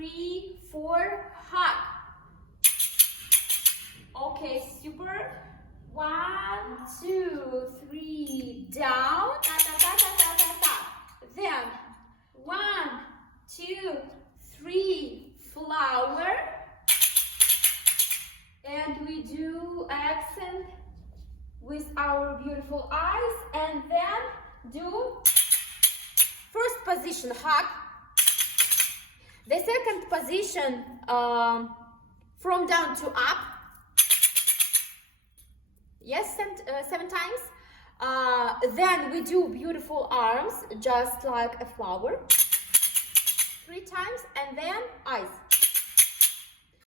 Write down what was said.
3, 4, hug. Okay, super. 1, 2, 3, down. Ta, ta, ta, ta, ta, ta, ta. Then 1, 2, 3, flower. And we do accent with our beautiful eyes, and then do first position, hug. The second position, from down to up. Yes, 7 times. Then we do beautiful arms, just like a flower. 3 times, and then eyes.